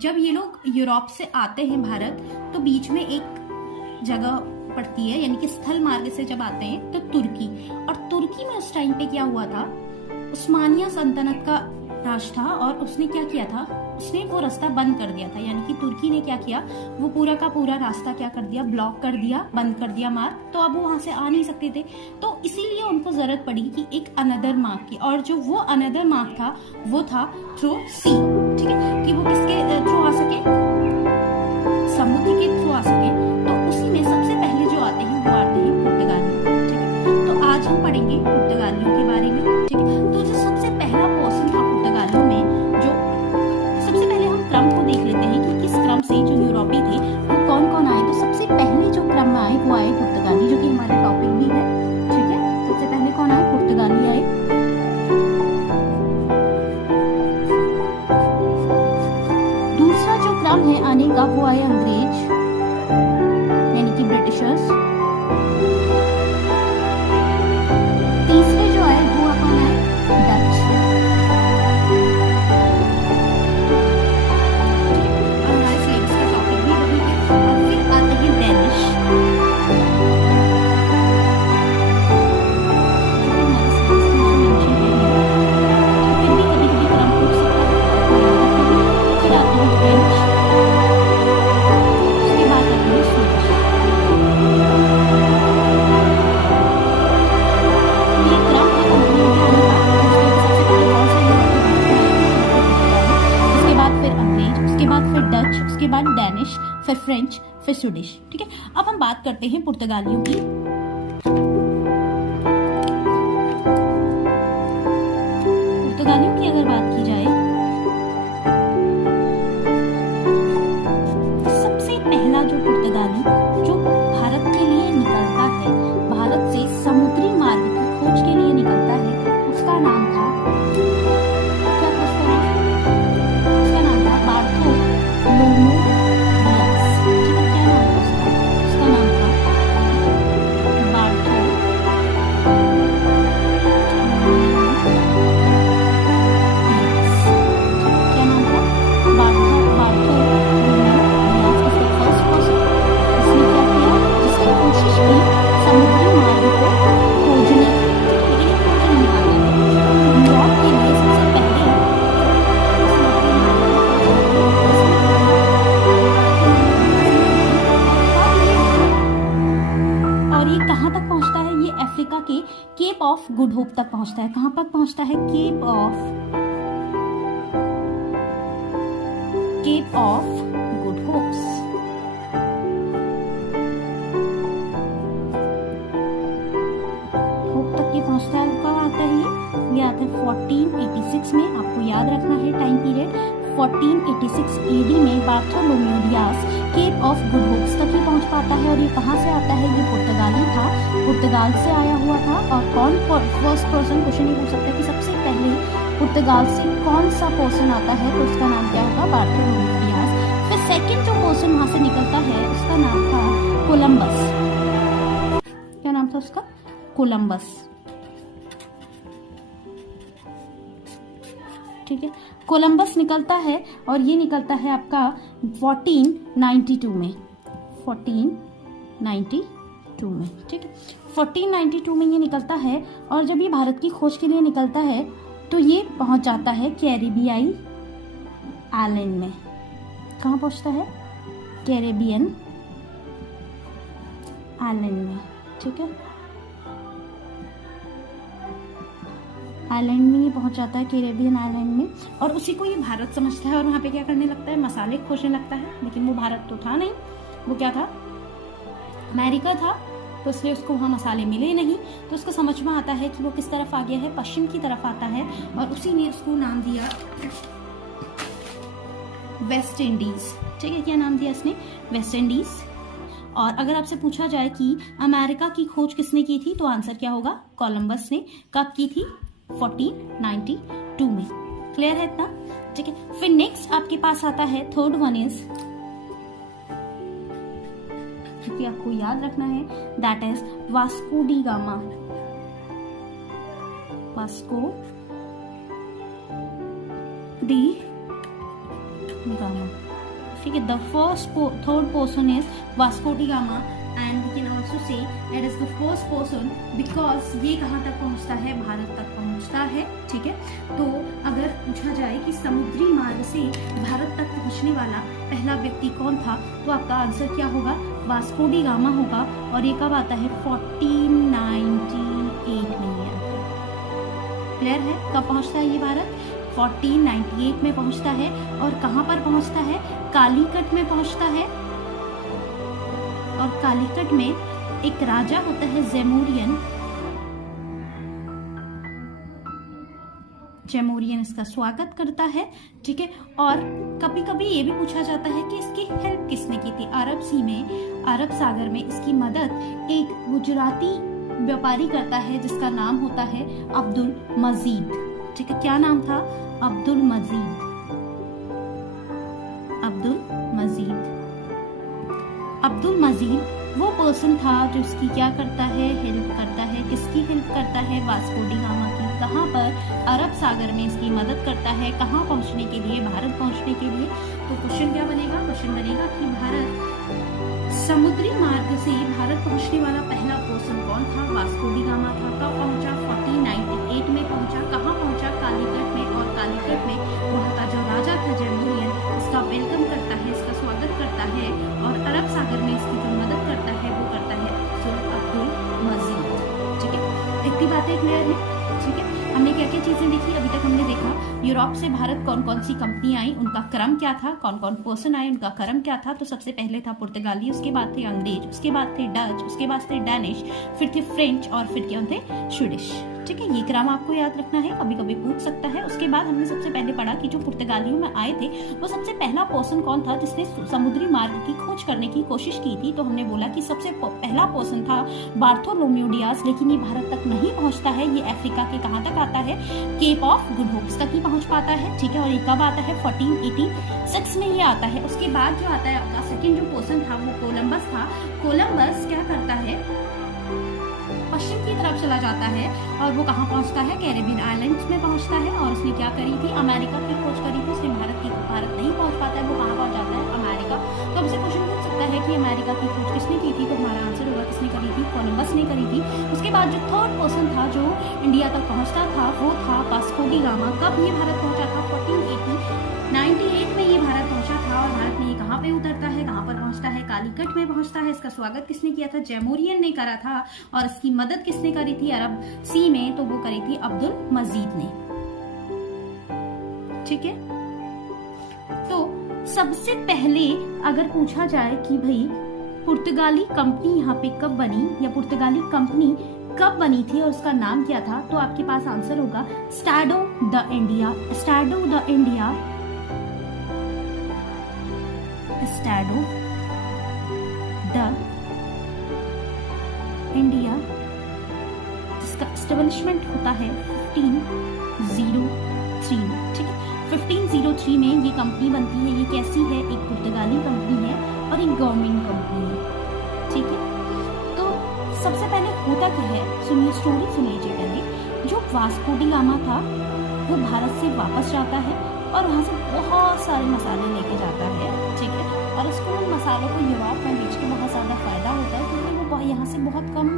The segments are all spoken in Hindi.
जब ये लोग यूरोप से आते हैं भारत, तो बीच में एक जगह पड़ती है, यानी कि स्थल मार्ग से जब आते हैं तो तुर्की। और तुर्की में उस टाइम पे क्या हुआ था, उस्मानिया सल्तनत का राज था और उसने क्या किया था, उसने वो रास्ता बंद कर दिया था। यानी कि तुर्की ने क्या किया, वो पूरा का पूरा रास्ता क्या कर दिया, ब्लॉक कर दिया, बंद कर दिया मार्ग। तो अब वो वहां से आ नहीं सकते थे, तो इसीलिए उनको जरूरत पड़ी कि एक अनदर मार्ग की। और जो वो अनदर मार्ग था वो था थ्रू सी, ठीक है, कि वो किसके थ्रू आ सके, समुद्र के थ्रू आ सके। तो उसी में सबसे पहले जो आते हैं वो आते हैं पुर्तगाली, ठीक है। तो आज हम पढ़ेंगे पुर्तगालियों के बारे में, ठीक है। तो जो सबसे पहला पर्सन था पुर्तगालियों में, जो सबसे पहले हम क्रम को देख लेते हैं कि किस क्रम से जो यूरोपीय थे वो कौन कौन आए। तो सबसे पहले जो क्रम में आए वो आए पुर्तगाली, जो कि हमारा टॉपिक भी है, ठीक है। सबसे पहले कौन आए, पुर्तगाली आए। दूसरा जो क्रम है आने का वो आए अंग्रेज, यानी कि ब्रिटिशर्स। तीसरे जो आए वो कौन आए, डच। और हमारे सिलेबस का टॉपिक भी वही है। और फिर आते हैं डेनिश, जो कि हमारे सिलेबस में मेंशन है, फिर भी कभी कभी क्रम पूछ सकता है। फिर आते हैं फ्रेंच, उसके बाद आते हैं स्विडिश। ये क्रम है कंटिन्यू आने का। सबसे पहले कौन सा उसके बाद फिर अंग्रेज, उसके बाद फिर डच, उसके बाद डेनिश, फिर फ्रेंच, फिर स्वीडिश, ठीक है। अब हम बात करते हैं पुर्तगालियों की। पुर्तगालियों की अगर बात की जाए, सबसे पहला जो पुर्तगाली जो भारत के लिए निकलता है, भारत से समुद्री मार्ग की खोज के लिए निकलता है, उसका नाम था, क्या था उसका नाम, उसका नाम था बार्थोलोम्यू डियास, ठीक है। क्या नाम था उसका, उसका नाम था बार्थोलोम्यू, क्या नाम था, बार्थोलोम्यू डियास। इसका फर्स्ट पर्सन, इसने क्या किया, जिसने कोशिश की समुद्री मार्ग को खोजने की, लेकिन ये खोज नहीं पाया। यूरोप के लिए सबसे पहले समुद्री मार्ग को खोजना, और ये कहाँ तक पहुंचता है, ये अफ्रीका के केप ऑफ गुड होप तक पहुंचता है। कहाँ तक पहुंचता है, Cape of Good Hopes. Hope तक ये पहुंचता है। कब आता है ये आता है 1486 में। आपको याद रखना है टाइम पीरियड, 1486 एडी में Bartholomew Dias Cape of Good Hopes तक ही पहुंच पाता है। और ये कहाँ से आता है, ये पुर्तगाली था, पुर्तगाल से आया हुआ था। और कौन फर्स्ट पर्सन, क्वेश्चन ये पूछ सकता है कि सबसे पहले पुर्तगाल से कौन सा पर्सन आता है, तो उसका नाम क्या होगा, बार्थोलोम्यू डियास। फिर सेकंड जो पर्सन वहां से निकलता है उसका नाम था कोलंबस। क्या नाम था उसका, कोलंबस, ठीक है। कोलंबस निकलता है और ये निकलता है आपका 1492 में, 1492 में, ठीक है। 1492 में ये निकलता है। और जब ये भारत की खोज के लिए निकलता है तो ये पहुंच जाता है कैरेबियाई आइलैंड में। कहाँ पहुंचता है, कैरेबियन आइलैंड में, ठीक है। आइलैंड में ये पहुंच जाता है, कैरेबियन आइलैंड में। और उसी को ये भारत समझता है और वहां पे क्या करने लगता है, मसाले खोजने लगता है। लेकिन वो भारत तो था नहीं, वो क्या था, अमेरिका था। तो इसलिए उसको वहाँ मसाले मिले नहीं। तो उसको समझ में आता है कि वो किस तरफ आ गया है, पश्चिम की तरफ आता है। और उसी ने उसको नाम दिया वेस्ट इंडीज, ठीक है। क्या नाम दिया इसने, वेस्ट इंडीज। और अगर आपसे पूछा जाए कि अमेरिका की खोज किसने की थी, तो आंसर क्या होगा, कोलंबस ने। कब की थी, 1492 में। क्लियर है इतना, ठीक है। फिर नेक्स्ट आपके पास आता है, थर्ड वन इज, क्योंकि आपको याद रखना है, that is Vasco da Gama. Vasco da Gama, ठीक है। The third person is Vasco da Gama and we can also say it is the first person because ये कहाँ तक पहुँचता है, भारत तक पहुँचता है, ठीक है। तो अगर पूछा जाए कि समुद्री मार्ग से भारत तक पहुँचने वाला पहला व्यक्ति कौन था, तो आपका आंसर क्या होगा, वास्को डी गामा होगा। और ये कब आता है, 1498 में ये आता है। क्लियर है, कब पहुँचता है ये भारत, 1498 में पहुँचता है। और कहाँ पर पहुँचता है, कालीकट में पहुँचता है। और कालीकट में एक राजा होता है जेमोरियन इसका स्वागत करता है, ठीक है। और कभी कभी ये भी पूछा जाता है कि इसकी हेल्प किसने की थी। अरब सी में, अरब सागर में इसकी मदद एक गुजराती व्यापारी करता है जिसका नाम होता है अब्दुल मजीद, ठीक है। क्या नाम था, अब्दुल मजीद। अब्दुल मजीद वो पर्सन था जो इसकी क्या करता है, हेल्प करता है। किसकी हेल्प करता है, वास्को डी गामा की। कहाँ पर, अरब सागर में इसकी मदद करता है। कहाँ पहुँचने के लिए, भारत पहुँचने के लिए। तो क्वेश्चन क्या बनेगा, क्वेश्चन बनेगा कि भारत समुद्री मार्ग से भारत पहुँचने वाला पहला पर्सन कौन था, वास्को डी गामा था। कब पहुँचा, 1498 में पहुँचा। कहाँ पहुँचा, कालीकट में। और कालीकट में वहाँ का जो राजा था जेमोरियन, इसका वेलकम करता है, इसका स्वागत करता है। और अरब सागर में इसकी जो मदद करता है वो करता है अब्दुल मजीद, ठीक है। इतनी बातें क्लियर है, ठीक है। हमने क्या क्या चीजें देखी अभी तक, हमने देखा यूरोप से भारत कौन कौन सी कंपनी आई, उनका क्रम क्या था, कौन कौन पर्सन आए, उनका क्रम क्या था। तो सबसे पहले था पुर्तगाली, उसके बाद थे अंग्रेज, उसके बाद थे डच, उसके बाद थे डैनिश, फिर थे फ्रेंच और फिर क्या थे, स्वीडिश, ठीक है। ये क्रम आपको याद रखना है, कभी कभी पूछ सकता है। उसके बाद हमने सबसे पहले पढ़ा कि जो पुर्तगालियों में आए थे वो सबसे पहला पर्सन कौन था जिसने समुद्री मार्ग की खोज करने की कोशिश की थी। तो हमने बोला कि सबसे पहला पर्सन था बार्थोलोम्यू डियाज, लेकिन ये भारत तक नहीं पहुंचता है। ये अफ्रीका के कहाँ तक आता है, केप ऑफ गुड होप्स तक ही पहुंच पाता है, ठीक है। और ये कब आता है, 1486 में ये आता है। उसके बाद जो आता है आपका सेकेंड जो पर्सन था वो कोलंबस था। कोलंबस क्या करता है, पश्चिम की तरफ चला जाता है और वो कहाँ पहुंचता है, कैरेबियन आइलैंड्स में पहुंचता है। और उसने क्या करी थी, अमेरिका की खोज करी थी। उसने भारत नहीं पहुंच पाता है, वो कहाँ पहुंच जाता है, अमेरिका। तो हमसे क्वेश्चन पूछ सकता है कि अमेरिका की खोज किसने की थी, तो हमारा आंसर होगा किसने करी थी, कोलंबस ने करी थी। उसके बाद जो थर्ड पर्सन था जो इंडिया तक पहुंचता था वो था वास्को डी गामा। कब ये भारत पहुंचा था, 1498 में ये भारत पहुंचा था। और भारत में ये कहाँ पे उतरता है, कहाँ पर पहुंचता है, कालीकट में पहुंचता है। इसका स्वागत किसने किया था, जेमोरियन ने करा था। और इसकी मदद किसने करी थी, अरब सी में, तो वो करी थी अब्दुल मजीद ने, ठीक है। तो सबसे पहले अगर पूछा जाए कि भाई पुर्तगाली कंपनी यहाँ पे कब बनी, या पुर्तगाली कंपनी कब बनी थी और उसका नाम क्या था, तो आपके पास आंसर होगा स्टाडो द इंडिया। जिसका एस्टेब्लिशमेंट होता है 1503 में, ठीक है। 1503 में ये कंपनी बनती है। ये कैसी है, एक पुर्तगाली कंपनी है और एक गवर्नमेंट कंपनी है, ठीक है। तो सबसे पहले होता क्या है, सुनिए, स्टोरी सुन लीजिए पहले। जो वास्को डी गामा था वो भारत से वापस जाता है और वहाँ से बहुत सारे मसाले लेके जाता है, ठीक है। और इसको उन मसालों को यूरोप में बेच के बहुत ज़्यादा फायदा होता है, क्योंकि वो यहाँ से बहुत कम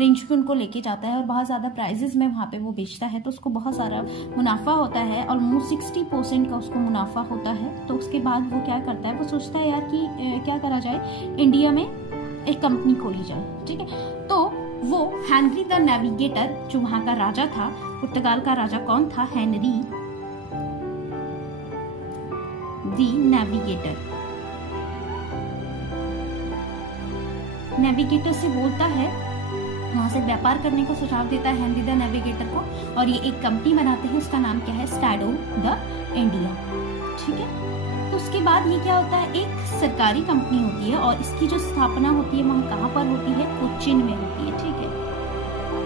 रेंज पे उनको लेके जाता है और बहुत ज़्यादा प्राइजेस में वहाँ पे वो बेचता है। तो उसको बहुत सारा मुनाफा होता है, ऑलमोस्ट 60% का उसको मुनाफा होता है। तो उसके बाद वो क्या करता है, वो सोचता है यार कि क्या करा जाए, इंडिया में एक कंपनी खोली जाए, ठीक है। तो वो हेनरी द नेविगेटर, जो वहाँ का राजा था, पुर्तगाल का राजा कौन था, हेनरी द नेविगेटर से बोलता है, वहां से व्यापार करने का सुझाव देता है हेनरी द नेविगेटर को। और ये एक कंपनी बनाते हैं, उसका नाम क्या है, स्टाडो द इंडिया, ठीक है। तो उसके बाद ये क्या होता है, एक सरकारी कंपनी होती है और इसकी जो स्थापना होती है वहाँ कहाँ पर होती है, कोच्चिन में होती है, ठीक है।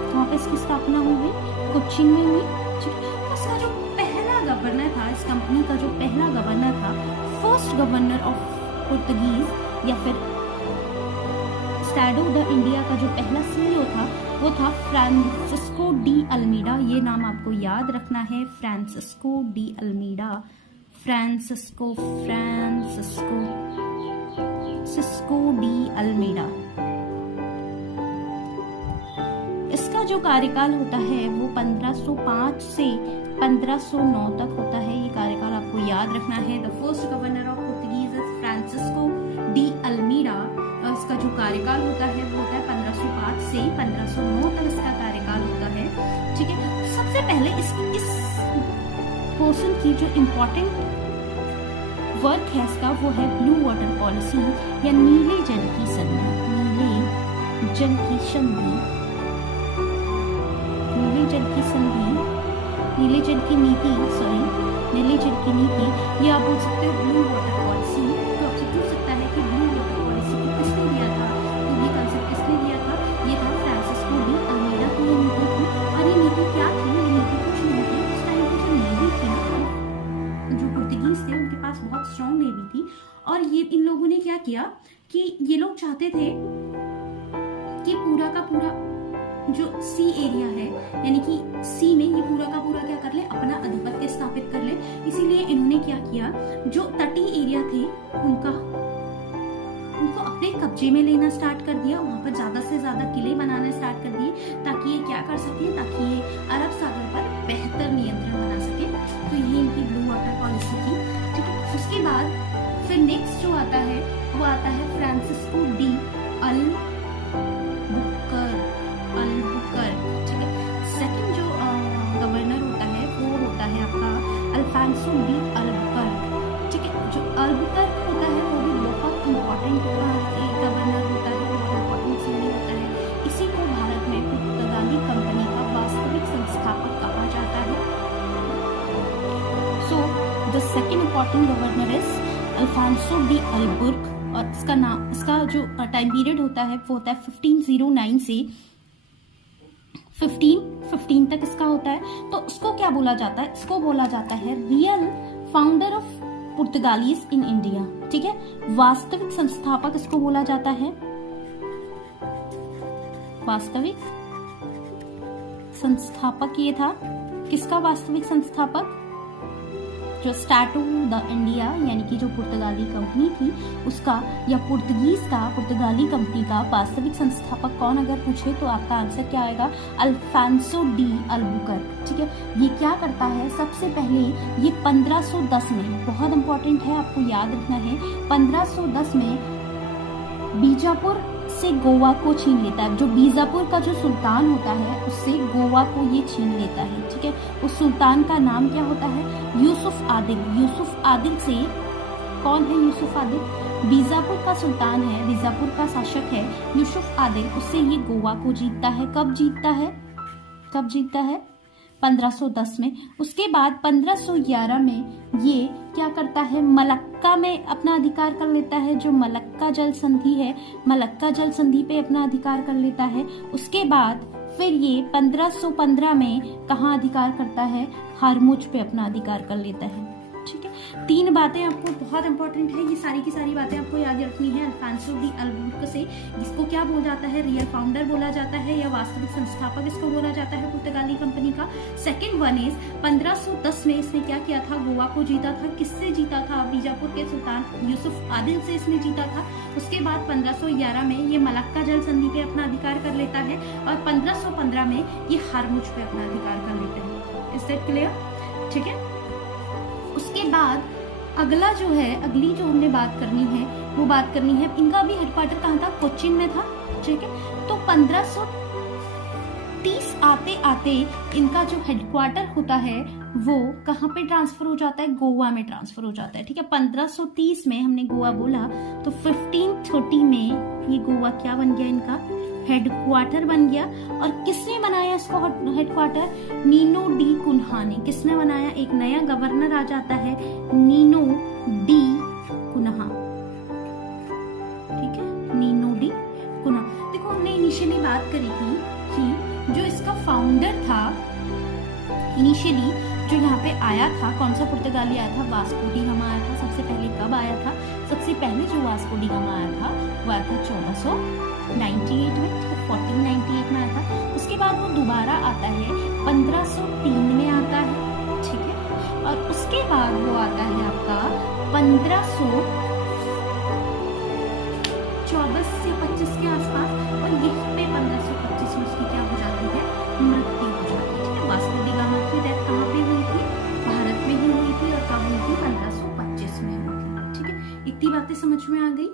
तो वहाँ पे इसकी स्थापना हुई कोच्चिन में हुई, ठीक है। तो इसका जो पहला गवर्नर था, इस कंपनी का जो पहला गवर्नर था, फर्स्ट गवर्नर ऑफ पुर्तगीज या फिर स्टाडो द इंडिया का जो पहला सीईओ था वो था फ्रांसिस्को डी अल्मीडा। ये नाम आपको याद रखना है, Francisco de Almeida, Francisco de Almeida. इसका जो कार्यकाल होता है वो 1505 से 1509 तक होता है। ये कार्यकाल आपको याद रखना है। The first governor of Portuguese is Francisco de Almeida. इसका जो कार्यकाल होता है वो होता है 1505 से 1509 तक इसका कार्यकाल होता है। ठीक है, तो सबसे पहले इस पर्सन की जो इम्पोर्टेंट वर्क है इसका वो है ब्लू वाटर पॉलिसी या नीले जल की संधि। नीले जल की संधि, नीले जल की संधि, नीले जल की नीति, नीले जल की नीति, ये आप बोल सकते हो ब्लू वाटर पॉलिसी। तो आपसे पूछ सकता है कि ब्लू वाटर पॉलिसी को किसने दिया था, तो ये कंसेप्ट किसने दिया था, ये था फ्रांसिस्को डी अल्मेडा की ये नीति थी। और ये नीति क्या थी, ये नीति कुछ नहीं थी, उस टाइम की जो नेवी थी ना, जो पोर्तुगीज थे उनके पास बहुत स्ट्रॉन्ग नेवी थी। और ये इन लोगों ने क्या किया कि ये लोग चाहते थे कि पूरा का पूरा जो सी एरिया है, यानी कि सी में ये पूरा का पूरा क्या कर ले, अपना आधिपत्य स्थापित कर ले। इसीलिए इन्होंने क्या किया, जो तटीय एरिया थे उनको अपने कब्जे में लेना स्टार्ट कर दिया। वहां पर ज्यादा से ज्यादा किले बनाने स्टार्ट कर दिए ताकि ये क्या कर सके, ताकि ये अरब सागर पर बेहतर नियंत्रण बना सके। तो ये इनकी ब्लू वाटर पॉलिसी थी। ठीक है, उसके बाद फिर नेक्स्ट जो आता है वो आता है फ्रांसिस्को डी अल्बुकर्क। ठीक है, सेकंड जो गवर्नर होता है वो होता है आपका अल्फांसो डी अल्बुकर्क। ठीक है, जो अल्बुकर्क होता है वो भी बहुत इम्पोर्टेंट गवर्नर होता है, बहुत इम्पोर्टेंट सीनियर होता है। इसी को भारत में पुर्तगाली कंपनी का वास्तविक संस्थापक कहा जाता है। So the second important governor is Alfonso de Albuquerque. और इसका नाम, इसका जो टाइम पीरियड होता है वो होता है 1509 से 1515 तक इसका होता है। तो इसको क्या बोला जाता है, इसको बोला जाता है real founder of Portuguese in India. ठीक है, वास्तविक संस्थापक इसको बोला जाता है। वास्तविक संस्थापक ये था, किसका वास्तविक संस्थापक, जो स्टार्टो द इंडिया यानी कि जो पुर्तगाली कंपनी थी उसका, या पुर्तगाली कंपनी का वास्तविक संस्थापक कौन अगर पूछे तो आपका आंसर क्या आएगा, अल्फांसो डी अल्बुकर्क। ठीक है, ये क्या करता है, सबसे पहले ये 1510 में, बहुत इंपॉर्टेंट है आपको याद रखना है, 1510 में बीजापुर से गोवा को छीन लेता है। जो बीजापुर का जो सुल्तान होता है उससे गोवा को ये छीन लेता है। ठीक है, उस सुल्तान का नाम क्या होता है, यूसुफ आदिल। यूसुफ आदिल से, कौन है यूसुफ आदिल, बीजापुर का सुल्तान है, बीजापुर का शासक है यूसुफ आदिल। उससे ये गोवा को जीतता है। कब जीतता है 1510 में। उसके बाद 1511 में ये क्या करता है, मलक्का में अपना अधिकार कर लेता है। जो मलक्का जल संधि है, मलक्का जल संधि पे अपना अधिकार कर लेता है। उसके बाद फिर ये 1515 में कहाँ अधिकार करता है, हरमुज पे अपना अधिकार कर लेता है। ठीक है, 3 बातें आपको बहुत इंपॉर्टेंट है, ये सारी की सारी बातें आपको याद रखनी है। अल्फांसो डी अल्बुकर्क से, जिसको क्या बोला जाता है, रियल फाउंडर बोला जाता है या वास्तविक संस्थापक इसको बोला जाता है पुर्तगाली कंपनी का। सेकंड वन इज 1510 में इसने क्या किया था, गोवा को जीता था। किससे जीता था, बीजापुर के सुल्तान यूसुफ आदिल से इसने जीता था। उसके बाद 1511 में ये मलक्का जल संधि पे अपना अधिकार कर लेता है और 1515 में ये हरमुज पे अपना अधिकार कर लेते हैं। Is that clear? ठीक है, उसके बाद अगला जो है, अगली जो हमने बात करनी है वो बात करनी है, इनका भी हेडक्वार्टर कहाँ था, कोच्चिन में था। ठीक है, तो 1530 आते आते इनका जो हेडक्वार्टर होता है वो कहाँ पे ट्रांसफर हो जाता है, गोवा में ट्रांसफर हो जाता है। ठीक है, 1530 में हमने गोवा बोला तो 1530 में ये गोवा क्या बन गया, इनका हेडक्वार्टर बन गया। और किसने बनाया इसको हेडक्वार्टर, नीनो डी कुन्हा ने। किसने बनाया, एक नया गवर्नर आ जाता है, नीनो डी कुन्हा। ठीक है, नीनो डी कुन्हा। देखो हमने इनिशियली बात करी थी कि जो इसका फाउंडर था, इनिशियली जो यहाँ पे आया था, कौन सा पुर्तगाली आया था, वास्को डी गामा आया था। सबसे पहले कब आया था, सबसे पहले जो वास्को डी गामा आया था वो आया था 1498 में, 1498 में आया था। उसके बाद वो दोबारा आता है 1503 में आता है। ठीक है, और उसके बाद वो आता है आपका 1524 से 25 के आसपास, और यहीं पे 1525 में उसकी क्या हो जाती है, मृत्यु हो जाती है। ठीक है, वास्को डी गामा की डेथ कहाँ पे हुई थी, भारत में ही हुई थी, और कब हुई थी, 1525 में हुई थी। ठीक है, इतनी बातें समझ में आ गई।